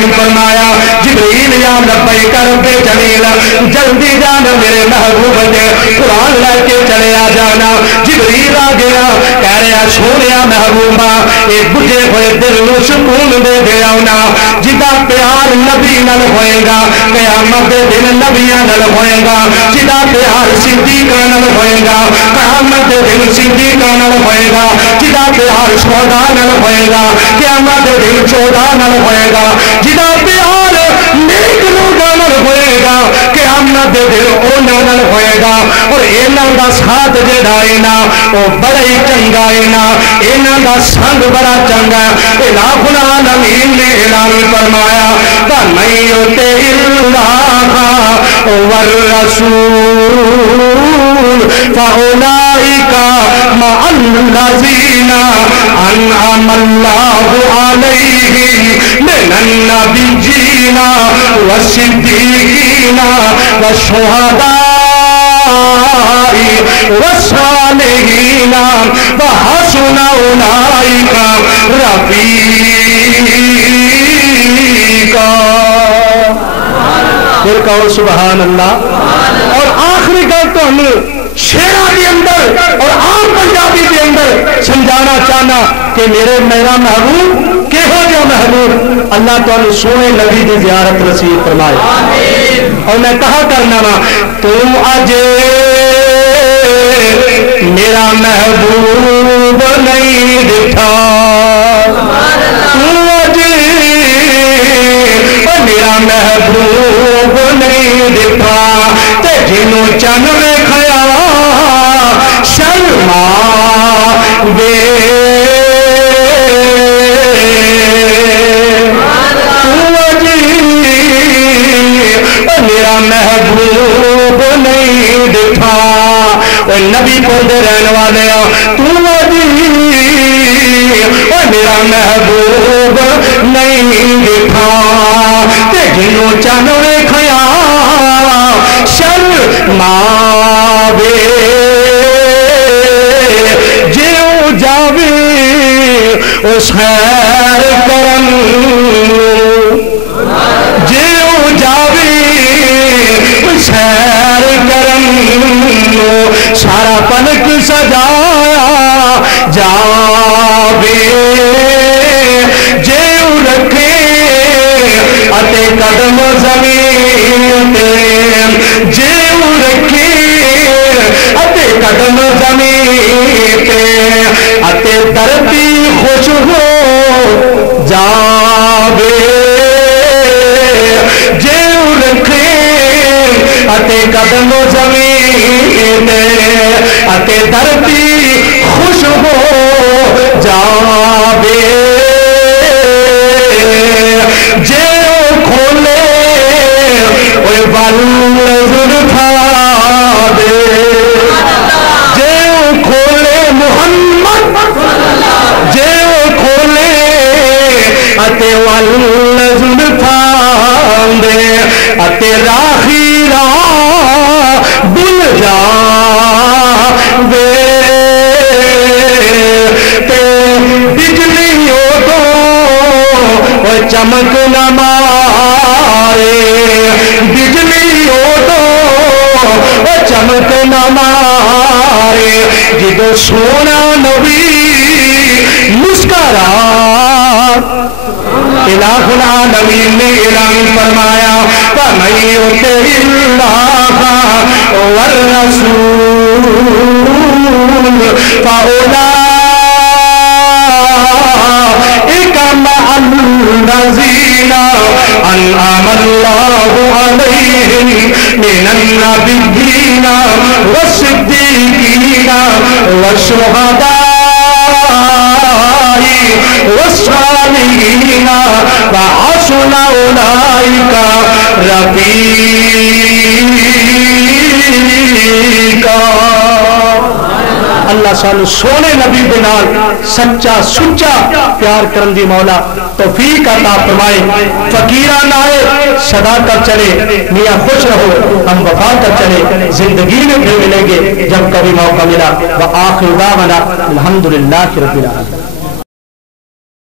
اعلان فرمایا جبریل یا لبیک رب جلیل جلدی جانا میرے محبوب دے قرآن لے کے چلے آ جانا جبریل آ گیا کہہ رہا سونیا محبوبہ ایک بجھے ہوئے دل نو سکون دے گیا ہونا جدا پیار نبی نال ہوئے گا قیامت دے دن نبیاں نال ہوئے گا جدا پیار صدیقاں نال ہوئے گا قیامت دے دن صدیقاں نال ہوئے گا جدا پیار شہداء نال ہوئے گا قیامت دے دن شہداء نال ہوئے گا جدا پیار نیک لوگاں نال ہوئے گا قیامت دے دن انہاں نال ہوئے گا اور انہاں دا ساتھ جڑا ہے نا او بڑا ہی چنگا ہے نا انہاں دا سنگ بڑا چنگا ہے الہ العالمین نے اعلان فرمایا فَمَن يُطِعِ اللَّهَ وَالرَّسُولَ فَأُولَٰئِكَ مَعَ الَّذِينَ أَنْعَمَ اللَّهُ عَلَيْهِم مِّنَ النَّبِيِّينَ وَالصِّدِّيقِينَ وَالشُّهَدَاءِ والصالحين وحسن أولئك رفيقا پھر کہو سبحان اللہ اور آخری گل تو ہم شیرہ کے اندر اور عام پنجابی کے اندر سمجھانا چاہنا کہ میرا محبوب کہو جو محبوب اللہ تعالی سونے نبی دی زیارت نصیب فرمائے اور میں کہا کرنا نا تم اجے میرا محبوب نہیں دکھا میرا محبوب نہیں دکھا تے جنوں چن ویکھیا شرما وے میرا محبوب نہیں دکھا نبی بولتے رہنے والے میرا محبوب نہیں دکھا تے جنوں چن ویکھیا شرماوے جیوں جاوے اس خیر کرن جیوں جاوے اس خیر کرن سارا پلک سجایا جاوے جیوں رکھے اتے قدم زمین تے جیوں رکھے اتے قدم زمین تے اتے دردی خوش ہو جاوے جیوں رکھے اتے قدم زمین تے اتے دردی خوش ہو جاوے جے او کھولے اوے ول زلفا دے جے او کھولے محمد جے او کھولے اتے ول زلفا دے اتے راہی راہ بل جا وے تے بجلی او چمک نہ مارے بجلی او چمک نہ مارے جدو سونا نبی مسکرا الہ العالمین نے اعلان فرمایا فَمَن يُطِعِ اللَّهَ وَالرَّسُولَ فَأُولَٰئِكَ مَعَ الَّذِينَ أَنْعَمَ اللَّهُ عَلَيْهِم مِّنَ النَّبِيِّينَ وَالصِّدِّيقِينَ وَالشُّهَدَاءِ والصالحين وحسن أولئك رفيقا اللہ سانو سونے نبی دے نال سچا سچا پیار کرن دی مولا توفیق عطا فرمائے فقیران آئے صدا کر چلے میاں خوش رہو ہم وفا کر چلے زندگی میں پھر ملیں گے جب کبھی موقع ملا وآخر دعوانا الحمدللہ رب العالمین